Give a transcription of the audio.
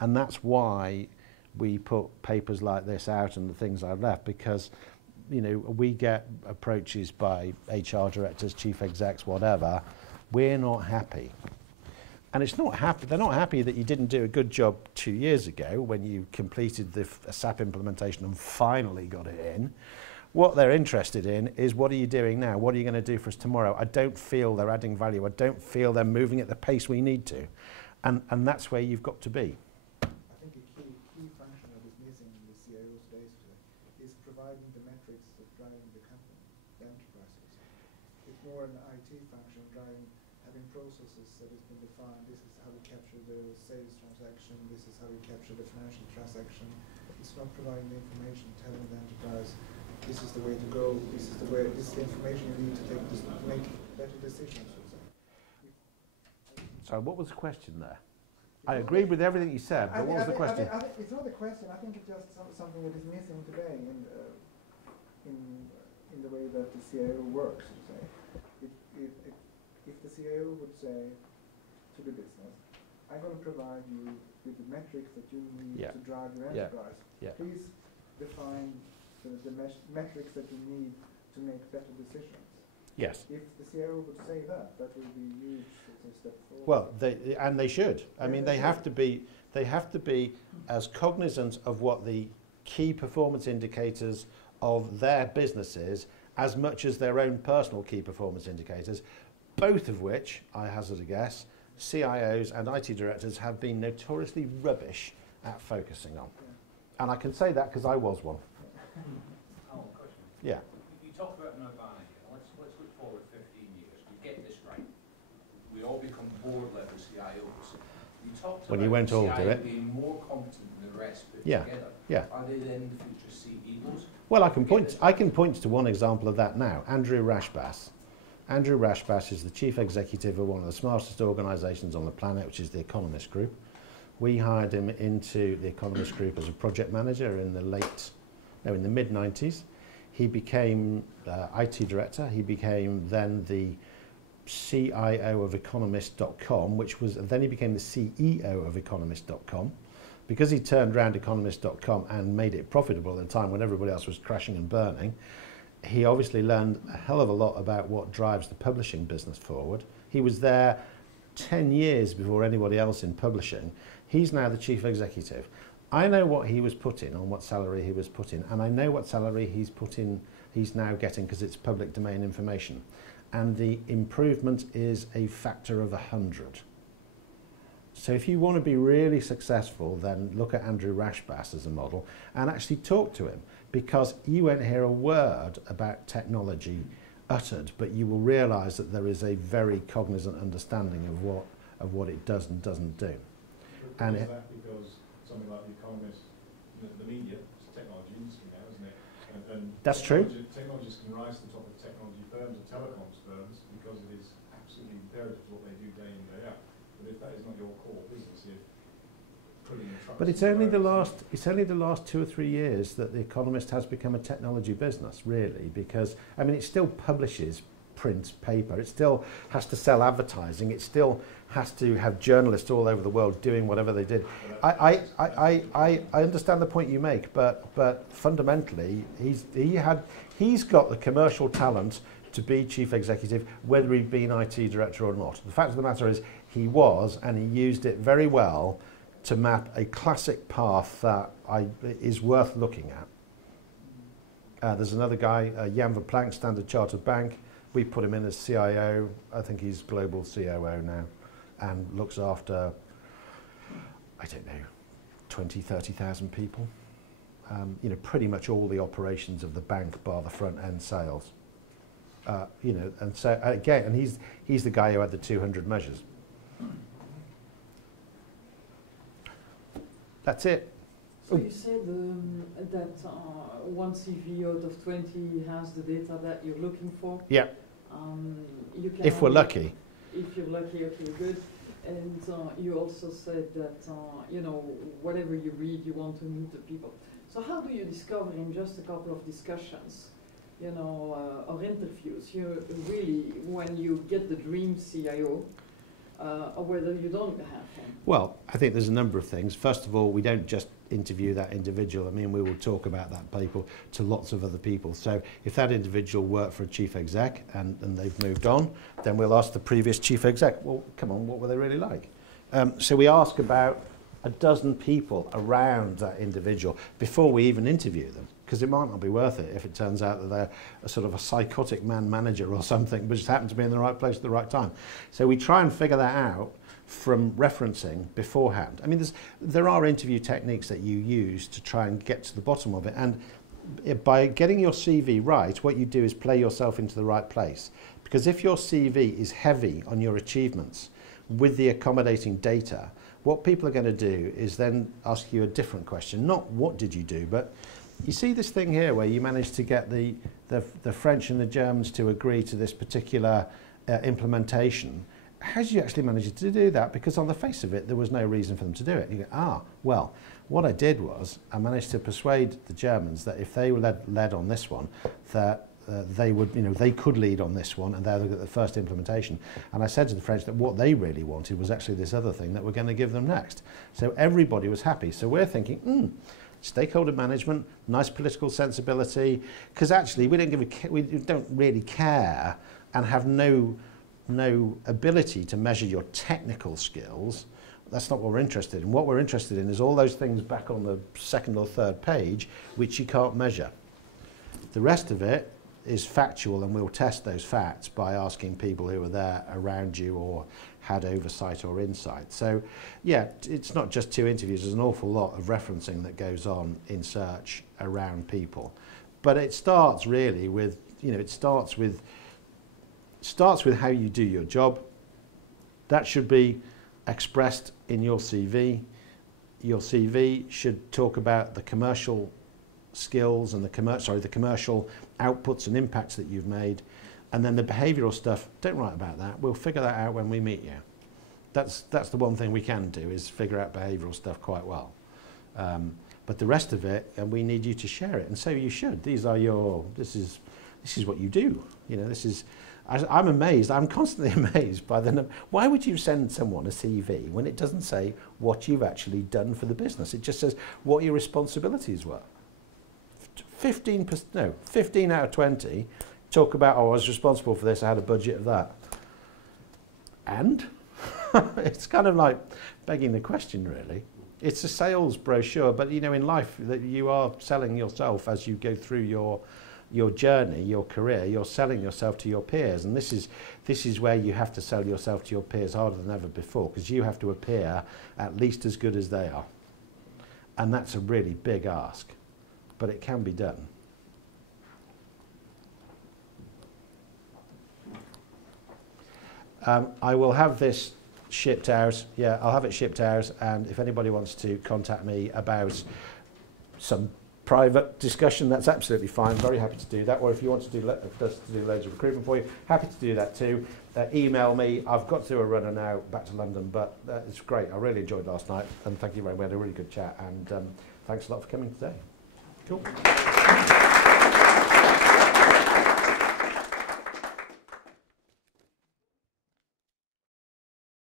And that's why we put papers like this out and the things I've left, because you know, we get approaches by HR directors, chief execs, whatever. We're not happy. And it's not happy, they're not happy that you didn't do a good job 2 years ago when you completed the SAP implementation and finally got it in. What they're interested in is, what are you doing now? What are you going to do for us tomorrow? I don't feel they're adding value. I don't feel they're moving at the pace we need to. And that's where you've got to be. I think a key function that is missing in the CIO space today is providing the metrics that driving the company, the enterprises. It's more an IT function, having processes that has been defined. This is how we capture the sales transaction. This is how we capture the financial transaction. It's not providing the information, telling the enterprise, this is the way to go. This is the information you need to make better decisions. So what was the question there? I agreed with everything you said, but what was the question? It's not a question. I think it's just something that is missing today in the way that the CIO works. If the CIO would say to the business, I'm going to provide you with the metrics that you need to drive your enterprise. Please define the metrics that you need to make better decisions. Yes. If the CIO would say that would be a huge step forward. Well, they should. I mean, they have to be as cognizant of what the key performance indicators of their businesses as much as their own personal key performance indicators, both of which, I hazard a guess, CIOs and IT directors have been notoriously rubbish at focusing on. Yeah. And I can say that because I was one. Oh, question. Yeah. You talk about Nirvana here. Let's look forward 15 years. We get this right. We all become board level CIOs. You talked when about you won't all do it. being more competent than the rest put together. Yeah. Are they then the future CEOs? Well, I can point to one example of that now. Andrew Rashbass. Andrew Rashbass is the chief executive of one of the smartest organisations on the planet, which is the Economist Group. We hired him into the Economist Group as a project manager in the mid-90s. He became IT director. He became then the CIO of Economist.com, then he became the CEO of Economist.com. Because he turned around Economist.com and made it profitable at a time when everybody else was crashing and burning, he obviously learned a hell of a lot about what drives the publishing business forward. He was there 10 years before anybody else in publishing. He's now the chief executive. I know what he was put in, on what salary he was put in, and I know what salary he's now getting because it's public domain information. And the improvement is a factor of 100. So if you want to be really successful, then look at Andrew Rashbass as a model and actually talk to him, because you won't hear a word about technology uttered, but you will realise that there is a very cognizant understanding of what it does and doesn't do. And is that because something like The Economist, the media, it's a technology industry now, isn't it? And that's true. Technologists can rise to the top of technology firms and telecoms firms because it is absolutely imperative to what they do day in, day out. But if that is not your core business, you're putting the trucks. But it's only the last 2 or 3 years that The Economist has become a technology business, really, because I mean it still publishes print paper, it still has to sell advertising, it still has to have journalists all over the world doing whatever they did. I understand the point you make, but fundamentally he's got the commercial talent to be chief executive, whether he'd been IT director or not. The fact of the matter is he was, and he used it very well to map a classic path that is worth looking at. There's another guy, Jan Verplank, Standard Chartered Bank. We put him in as CIO. I think he's global COO now and looks after, I don't know, 20, 30,000 people. You know, pretty much all the operations of the bank bar the front end sales. You know, and so again, and he's the guy who had the 200 measures. That's it. So you said that one CV out of 20 has the data that you're looking for. Yeah. You can if we're lucky. If you're lucky, okay, good. And you also said that you know, whatever you read, you want to meet the people. So how do you discover in just a couple of discussions, you know, or interviews, you really, when you get the dream CIO, or whether you don't have him? Well, I think there's a number of things. First of all, we don't just interview that individual. I mean, we will talk about that people to lots of other people. So if that individual worked for a chief exec and they've moved on, then we'll ask the previous chief exec, well, come on, what were they really like? So we ask about a dozen people around that individual before we even interview them, because it might not be worth it if it turns out that they're a sort of a psychotic man manager or something, but just happen to be in the right place at the right time. So we try and figure that out from referencing beforehand. I mean, there are interview techniques that you use to try and get to the bottom of it, and by getting your CV right, what you do is play yourself into the right place. Because if your CV is heavy on your achievements with the accommodating data, what people are going to do is then ask you a different question. Not what did you do, but you see this thing here where you managed to get the French and the Germans to agree to this particular implementation. How did you actually manage to do that? Because on the face of it, there was no reason for them to do it. You go, ah, well, what I did was I managed to persuade the Germans that if they were led on this one, that they would, you know, they could lead on this one, and they'll get the first implementation. And I said to the French that what they really wanted was actually this other thing that we're going to give them next. So everybody was happy. So we're thinking, stakeholder management, nice political sensibility, because actually we don't really care and have no ability to measure your technical skills. That's not what we're interested in. What we're interested in is all those things back on the second or third page which you can't measure. The rest of it is factual, and we'll test those facts by asking people who were there around you or had oversight or insight. So yeah, it's not just 2 interviews, there's an awful lot of referencing that goes on in search around people. But it starts really with, you know, it starts with how you do your job. That should be expressed in your CV. Your CV should talk about the commercial skills and the commercial outputs and impacts that you've made, and then the behavioural stuff, don't write about that. We'll figure that out when we meet you. That's the one thing we can do, is figure out behavioural stuff quite well. But the rest of it, we need you to share it, and so you should. This is what you do. You know, this is. I'm amazed. I'm constantly amazed by the. Why would you send someone a CV when it doesn't say what you've actually done for the business? It just says what your responsibilities were. 15 out of 20 talk about, oh, I was responsible for this, I had a budget of that. And it's kind of like begging the question, really. It's a sales brochure, but you know, in life that you are selling yourself as you go through your journey, your career. You're selling yourself to your peers, and this is where you have to sell yourself to your peers harder than ever before, because you have to appear at least as good as they are, and that's a really big ask. But it can be done. I will have this shipped out. Yeah, I'll have it shipped out, and if anybody wants to contact me about some private discussion, that's absolutely fine. Very happy to do that. Or if you want to do us to do loads of recruitment for you, happy to do that too. Email me. I've got to do a runner now back to London, but it's great. I really enjoyed last night, and thank you very much. We had a really good chat, and thanks a lot for coming today. Cool.